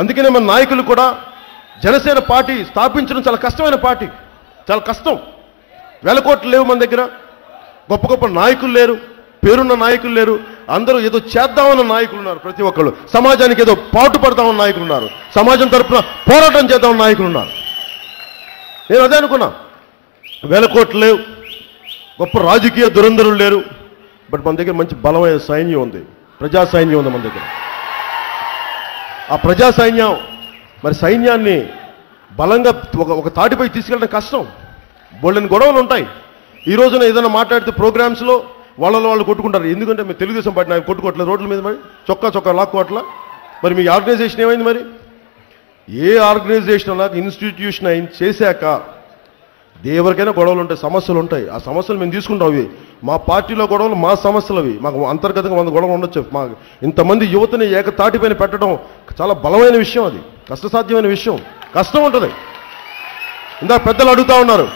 అందుకనే మన నాయకులు కూడా జనసేన పార్టీ స్థాపించడం చాలా కష్టమైన పార్టీ, చాలా కష్టం. వేల కోట్లు లేవు మన దగ్గర, గొప్ప గొప్ప నాయకులు లేరు, పేరున్న నాయకులు లేరు. అందరూ ఏదో చేద్దామన్న నాయకులు ఉన్నారు. ప్రతి ఒక్కళ్ళు సమాజానికి ఏదో పాటు పడతామన్న నాయకులు ఉన్నారు, సమాజం తరఫున పోరాటం చేద్దామన్న నాయకులు ఉన్నారు. నేను అదే అనుకున్నా, వేల కోట్లు లేవు, గొప్ప రాజకీయ దురంధరులు లేరు, బట్ మన దగ్గర మంచి బలమైన సైన్యం ఉంది, ప్రజా సైన్యం ఉంది మన దగ్గర. ఆ ప్రజా సైన్యం, మరి సైన్యాన్ని బలంగా ఒక తాటిపై తీసుకెళ్ళడం కష్టం, బోళ్ళని గొడవలు ఉంటాయి. ఈ రోజున ఏదైనా మాట్లాడితే ప్రోగ్రామ్స్లో వాళ్ళు కొట్టుకుంటారు. ఎందుకంటే మీరు తెలుగుదేశం పార్టీ నాకు కొట్టుకోవట్లేదు రోడ్ల మీద, మరి చొక్కా లాక్కోవట్లా. మరి మీ ఆర్గనైజేషన్ ఏమైంది? మరి ఏ ఆర్గనైజేషన్ అలాగ ఇన్స్టిట్యూషన్ అయిన చేశాక ఎవరికైనా గొడవలు ఉంటాయి, సమస్యలు ఉంటాయి. ఆ సమస్యలు మేము తీసుకుంటాం. అవి మా పార్టీలో గొడవలు, మా సమస్యలు అవి. మాకు అంతర్గతంగా 100 గొడవలు ఉండొచ్చు. మాకు ఇంతమంది యువతని ఏకతాటిపైన పెట్టడం చాలా బలమైన విషయం, అది కష్టసాధ్యమైన విషయం, కష్టం ఉంటుంది. ఇందాక పెద్దలు అడుగుతూ ఉన్నారు,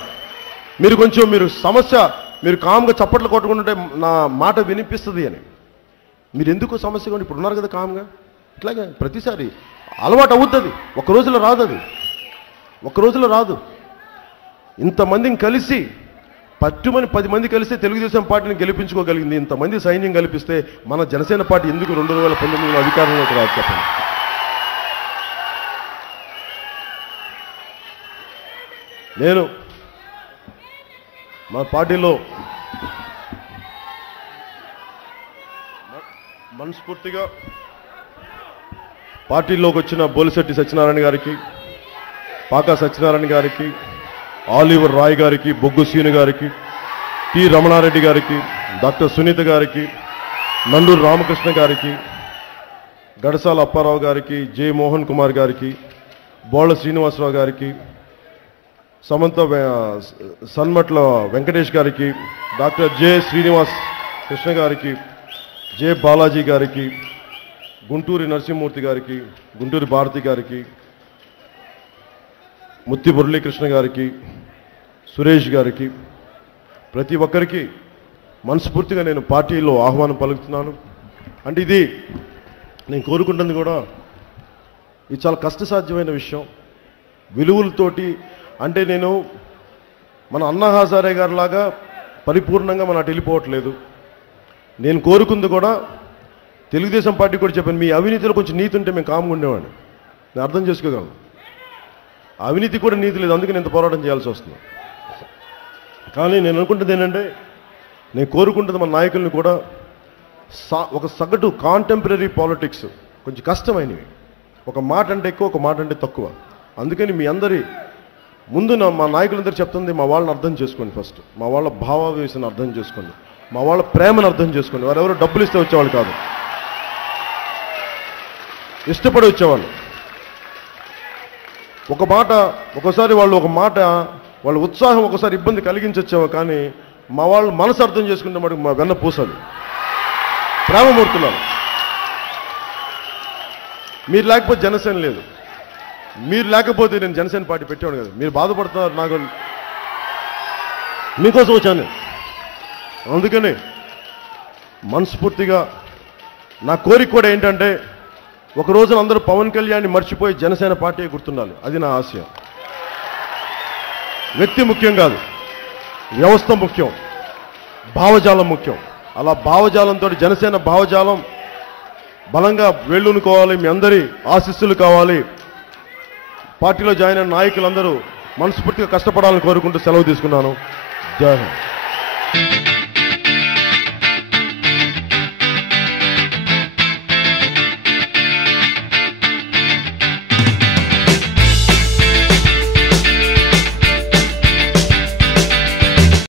మీరు సమస్య మీరు కామ్గా చప్పట్లు కొట్టుకుంటుంటే నా మాట వినిపిస్తుంది అని. మీరు ఎందుకు సమస్య కూడా ఇప్పుడు ఉన్నారు కదా కామ్గా, ఇట్లాగే ప్రతిసారి అలవాటు అవుతుంది. ఒక రోజులో రాదు, అది ఒక రోజులో రాదు. ఇంతమందిని కలిసి పట్టుమని 10 మంది కలిస్తే తెలుగుదేశం పార్టీని గెలిపించుకోగలిగింది. ఇంతమంది సైన్యం కల్పిస్తే మన జనసేన పార్టీ ఎందుకు 2019లో అధికారంలోకి రాదు చెప్పండి? నేను మా పార్టీలో మనస్ఫూర్తిగా పార్టీలోకి వచ్చిన బోలిశెట్టి సత్యనారాయణ గారికి, పాకా సత్యనారాయణ గారికి, ఆలివర్ రాయ్ గారికి, బొగ్గు సీను గారికి, టి రమణారెడ్డి గారికి, డాక్టర్ సునీత గారికి, నండూరు రామకృష్ణ గారికి, గడసాల అప్పారావు గారికి, జె మోహన్ కుమార్ గారికి, బోళ్ళ శ్రీనివాసరావు గారికి, సన్మట్ల వెంకటేష్ గారికి, డాక్టర్ జె శ్రీనివాస్ కృష్ణ గారికి, జె బాలాజీ గారికి, గుంటూరి నరసింహమూర్తి గారికి, గుంటూరి భారతి గారికి, ముత్తి మురళీకృష్ణ గారికి, సురేష్ గారికి, ప్రతి ఒక్కరికి మనస్ఫూర్తిగా నేను పార్టీలో ఆహ్వానం పలుకుతున్నాను. అంటే ఇది నేను కోరుకుంటుంది కూడా ఇది చాలా కష్టసాధ్యమైన విషయం, విలువలతోటి. అంటే నేను మన అన్నా హజారే గారి లాగా పరిపూర్ణంగా మనం అటు వెళ్ళిపోవట్లేదు. నేను కోరుకుంది కూడా తెలుగుదేశం పార్టీ కూడా చెప్పాను, మీ అవినీతిలో కొంచెం నీతి ఉంటే మేము కామ్గా ఉండేవాడిని. నేను అర్థం చేసుకోగలను. అవినీతి కూడా నీతి లేదు, అందుకే నేను ఇంత పోరాటం చేయాల్సి వస్తుంది. కానీ నేను అనుకుంటుంది ఏంటంటే, నేను కోరుకుంటుంది మన నాయకుల్ని కూడా ఒక సగటు కాంటెంపరీ పాలిటిక్స్ కొంచెం కష్టమైనవి, ఒక మాట అంటే ఎక్కువ, ఒక మాట అంటే తక్కువ. అందుకని మీ అందరి ముందు మా నాయకులందరూ చెప్తుంది, మా వాళ్ళని అర్థం చేసుకోండి. ఫస్ట్ మా వాళ్ళ భావావేశాన్ని అర్థం చేసుకోండి, మా వాళ్ళ ప్రేమను అర్థం చేసుకోండి. వారెవరు డబ్బులు ఇస్తే వచ్చేవాళ్ళు కాదు, ఇష్టపడి వచ్చేవాళ్ళు. ఒక మాట ఒకసారి ఒక మాట వాళ్ళ ఉత్సాహం ఒకసారి ఇబ్బంది కలిగించొచ్చేమో, కానీ మా వాళ్ళు మనసు అర్థం చేసుకుంటే మటుకు మా వెన్న పూసాలి, ప్రేమమూర్తున్నారు. మీరు లేకపోతే జనసేన లేదు, మీరు లేకపోతే నేను జనసేన పార్టీ పెట్టేవాడు కదా. మీరు బాధపడుతున్నారు, నాకు మీకోసం వచ్చాను. అందుకని మనస్ఫూర్తిగా నా కోరిక కూడా ఏంటంటే, ఒక రోజున అందరూ పవన్ కళ్యాణ్ని మర్చిపోయి జనసేన పార్టీ గుర్తుండాలి. అది నా ఆశయం. వ్యక్తి ముఖ్యం కాదు, వ్యవస్థ ముఖ్యం, భావజాలం ముఖ్యం. అలా భావజాలంతో జనసేన భావజాలం బలంగా వేళ్ళూనుకోవాలి. మీ అందరి ఆశీస్సులు కావాలి. పార్టీలో జాయిన్ అయిన నాయకులందరూ మనస్ఫూర్తిగా కష్టపడాలని కోరుకుంటూ సెలవు తీసుకున్నాను. జై హింద్.